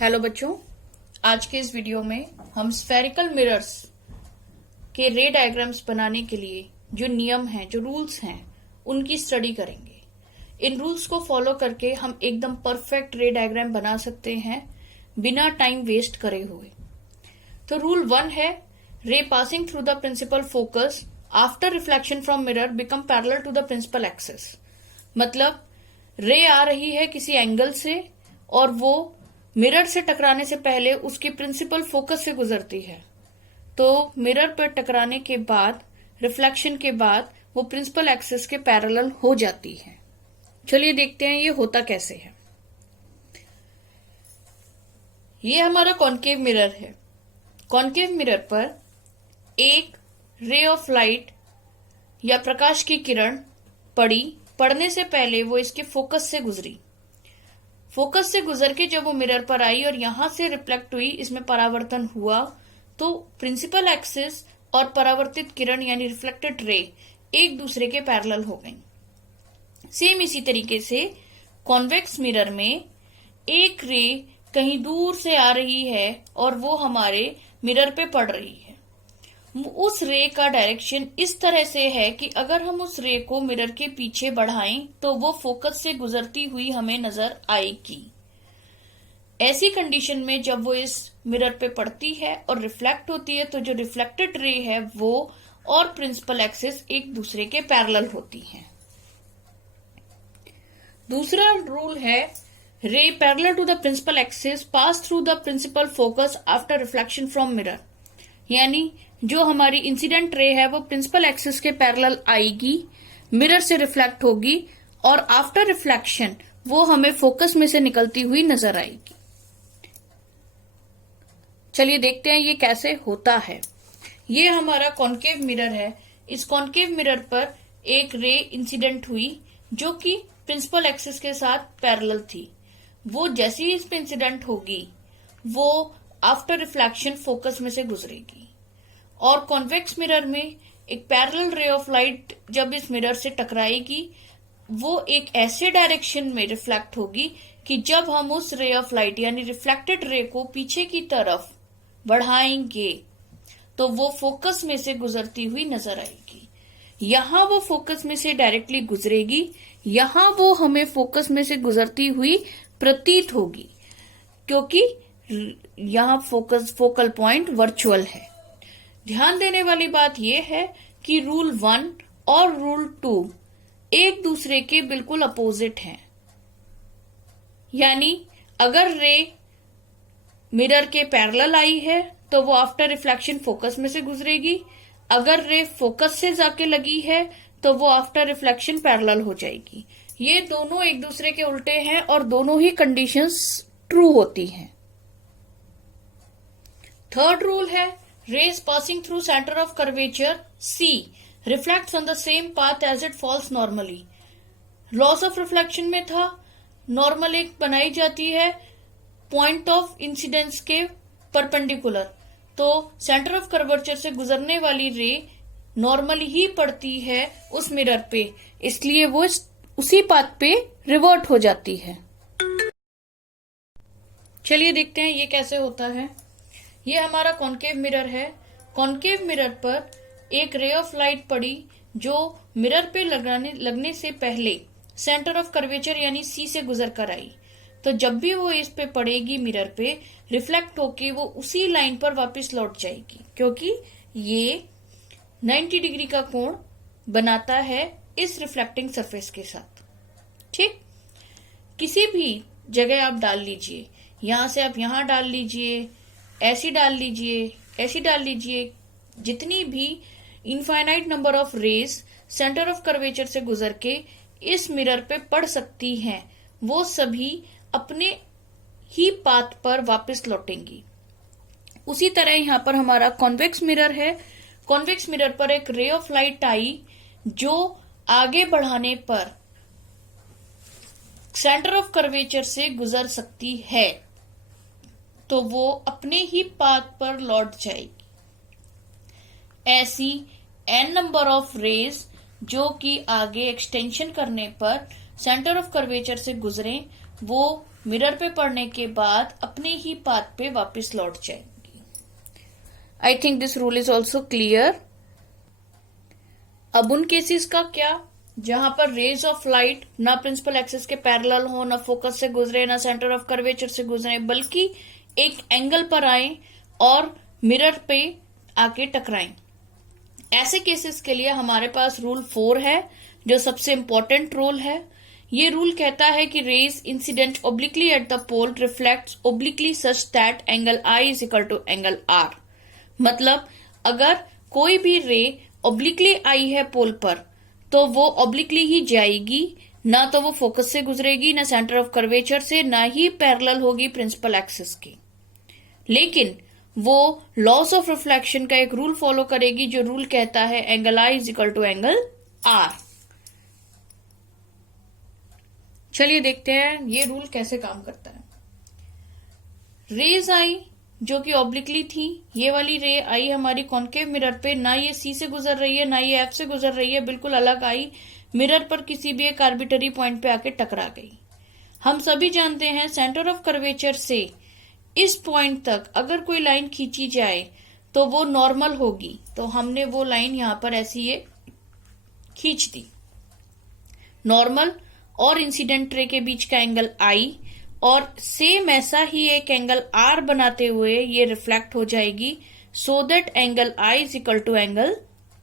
Hello बच्चों, आज के इस वीडियो में हम स्फेरिकल मिरर्स के रे डायग्राम्स बनाने के लिए जो नियम हैं, जो रूल्स हैं, उनकी स्टडी करेंगे। इन रूल्स को फॉलो करके हम एकदम परफेक्ट रे डायग्राम बना सकते हैं बिना टाइम वेस्ट करे हुए। तो रूल 1 है, ray passing through the principal focus after reflection from mirror become parallel to the principal axis. मतलब रे आ रही है किसी एंगल से और वो मिरर से टकराने से पहले उसकी प्रिंसिपल फोकस से गुजरती है, तो मिरर पर टकराने के बाद, रिफ्लेक्शन के बाद वो प्रिंसिपल एक्सिस के पैरेलल हो जाती है। चलिए देखते हैं ये होता कैसे है। ये हमारा कॉन्केव मिरर है। कॉन्केव मिरर पर एक रे ऑफ लाइट या प्रकाश की किरण पड़ने से पहले वो इसके फोकस से गुजरी। फोकस से गुजर के जब वो मिरर पर आई और यहां से रिफ्लेक्ट हुई, इसमें परावर्तन हुआ, तो प्रिंसिपल एक्सिस और परावर्तित किरण यानी रिफ्लेक्टेड रे एक दूसरे के पैरेलल हो गई। सेम इसी तरीके से कॉन्वेक्स मिरर में एक रे कहीं दूर से आ रही है और वो हमारे मिरर पे पड़ रही है। उस रे का डायरेक्शन इस तरह से है कि अगर हम उस रे को मिरर के पीछे बढ़ाएं तो वो फोकस से गुजरती हुई हमें नजर आएगी। ऐसी कंडीशन में जब वो इस मिरर पे पड़ती है और रिफ्लेक्ट होती है, तो जो रिफ्लेक्टेड रे है वो और प्रिंसिपल एक्सिस एक दूसरे के पैरेलल होती हैं। दूसरा रूल है, ray parallel to the principal axis pass through the principal focus after reflection from mirror. यानी जो हमारी इंसिडेंट रे है वो प्रिंसिपल एक्सिस के पैरेलल आएगी, मिरर से रिफ्लेक्ट होगी और आफ्टर रिफ्लेक्शन वो हमें फोकस में से निकलती हुई नजर आएगी। चलिए देखते हैं ये कैसे होता है। ये हमारा कॉन्केव मिरर है। इस कॉन्केव मिरर पर एक रे इंसिडेंट हुई जो कि प्रिंसिपल एक्सिस के साथ पैरेलल थी। वो जैसे ही इस पे इंसिडेंट होगी वो आफ्टर रिफ्लेक्शन फोकस में से गुजरेगी। और कॉन्वेक्स मिरर में एक पैरेलल रे ऑफ लाइट जब इस मिरर से टकराएगी वो एक ऐसे डायरेक्शन में रिफ्लेक्ट होगी कि जब हम उस रे ऑफ लाइट यानी रिफ्लेक्टेड रे को पीछे की तरफ बढ़ाएंगे तो वो फोकस में से गुजरती हुई नजर आएगी। यहां वो फोकस में से डायरेक्टली गुजरेगी, यहां वो हमें फोकस में से गुजरती हुई प्रतीत होगी क्योंकि यहां फोकल पॉइंट वर्चुअल है। ध्यान देने वाली बात यह है कि रूल 1 और रूल 2 एक दूसरे के बिल्कुल अपोजिट हैं। यानी अगर रे मिरर के पैरेलल आई है तो वो आफ्टर रिफ्लेक्शन फोकस में से गुजरेगी, अगर रे फोकस से जाके लगी है तो वो आफ्टर रिफ्लेक्शन पैरेलल हो जाएगी। ये दोनों एक दूसरे के उल्टे हैं और दोनों ही कंडीशंस ट्रू होती हैं। थर्ड रूल है, rays passing through center of curvature C reflects on the same path as it falls normally। Loss of reflection में था, नॉर्मल एक बनाई जाती है पॉइंट ऑफ इंसिडेंस के परपेंडिकुलर, तो सेंटर ऑफ कर्वेचर से गुजरने वाली रे नॉर्मली ही पड़ती है उस मिरर पे, इसलिए वो उसी पाथ पे रिवर्ट हो जाती है। चलिए देखते हैं ये कैसे होता है। ये हमारा कॉन्केव मिरर है। कॉन्केव मिरर पर एक रे ऑफ लाइट पड़ी जो मिरर पे लगने से पहले सेंटर ऑफ कर्वेचर यानी सी से गुजर कर आई। तो जब भी वो इस पे पड़ेगी मिरर पे, रिफ्लेक्ट होके वो उसी लाइन पर वापस लौट जाएगी क्योंकि ये 90 डिग्री का कोण बनाता है इस रिफ्लेक्टिंग सरफेस के साथ। ठीक, किसी भी जगह आप डाल लीजिए, यहां से आप यहां डाल लीजिए, ऐसी डाल लीजिए, ऐसी डाल लीजिए, जितनी भी infinite number of rays centre of curvature से गुजर के इस मिरर पे पड़ सकती हैं, वो सभी अपने ही पाथ पर वापस लौटेंगी। उसी तरह यहां पर हमारा कॉन्वेक्स मिरर है। कॉन्वेक्स मिरर पर एक रे ऑफ लाइट आई जो आगे बढ़ाने पर सेंटर ऑफ कर्वेचर से गुजर सकती है, तो वो अपने ही पाथ पर लौट जाएगी। ऐसी n नंबर ऑफ रेज जो कि आगे एक्सटेंशन करने पर सेंटर ऑफ कर्वेचर से गुजरे, वो मिरर पे पड़ने के बाद अपने ही पाथ पे वापस लौट जाएंगी। I think this rule is also clear. अब उन केसेस का क्या जहां पर रेज ऑफ लाइट ना प्रिंसिपल एक्सिस के पैरेलल हो, ना फोकस से गुजरे, ना सेंटर ऑफ कर्वेचर से गुजरे, बल्कि एक एंगल पर आए और मिरर पे आके टकराएं। ऐसे केसेस के लिए हमारे पास रूल 4 है, जो सबसे इंपॉर्टेंट रूल है। ये रूल कहता है कि rays incident obliquely at the pole reflects obliquely such that angle i is equal to angle r. मतलब अगर कोई भी रे ओब्लिकली आई है पोल पर तो वो ऑब्लिकली ही जाएगी, ना तो वो फोकस से गुजरेगी, ना सेंटर ऑफ कर्वेचर से, ना ही पैरेलल होगी प्रिंसिपल एक्सिस की। लेकिन वो लॉस ऑफ रिफ्लेक्शन का एक रूल फॉलो करेगी, जो रूल कहता है angle i is equal to angle r. चलिए देखते हैं ये रूल कैसे काम करता है। रेज आई जो कि ऑब्लिकली थी, ये वाली रे आई हमारी कॉन्केव मिरर पे, ना ये सी से गुजर रही है ना ये एफ से गुजर रही है, बिल्कुल अलग आई, मिरर पर किसी भी एक आर्बिटरी पॉइंट पे आके टकरा गई। हम सभी जानते हैं सेंटर ऑफ कर्वेचर से इस पॉइंट तक अगर कोई लाइन खींची जाए तो वो नॉर्मल होगी, तो हमने वो लाइन यहां पर ऐसी ये खींच दी। नॉर्मल और इंसिडेंट रे के बीच का एंगल आई, और सेम ऐसा ही एक एंगल आर बनाते हुए ये रिफ्लेक्ट हो जाएगी, so that angle i is equal to angle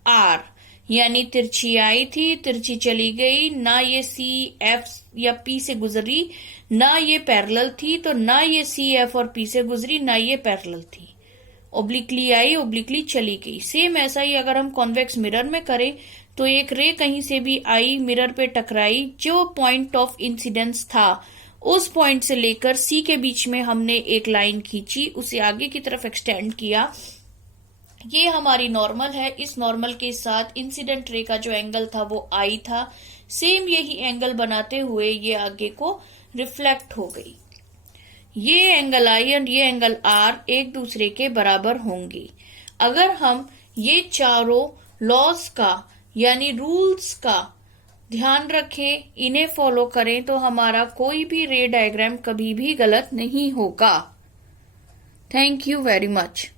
r. यानी तिरछी आई थी, तिरछी चली गई, ना ये सी एफ या पी से गुजरी, ना ये पैरेलल थी, तो ना ये सी एफ और पी से गुजरी, ना ये पैरेलल थी। ओब्लिकली आई, ओब्लिकली चली गई। सेम ऐसा ही अगर हम कॉन्वेक्स मिरर में करें तो एक रे कहीं से भी आई, मिरर पे टकराई, जो पॉइंट ऑफ इंसिडेंस था उस पॉइंट से लेकर सी के बीच में हमने एक लाइन खींची, उसे आगे की तरफ एक्सटेंड किया, ये हमारी नॉर्मल है। इस नॉर्मल के साथ इंसिडेंट रे का जो एंगल था वो आई था, सेम यही एंगल बनाते हुए ये आगे को रिफ्लेक्ट हो गई। ये एंगल आई और ये एंगल आर एक दूसरे के बराबर होंगे। अगर हम ये चारों लॉज का यानी रूल्स का ध्यान रखें, इन्हें फॉलो करें, तो हमारा कोई भी रे डायग्राम कभी भी गलत नहीं होगा। Thank you very much.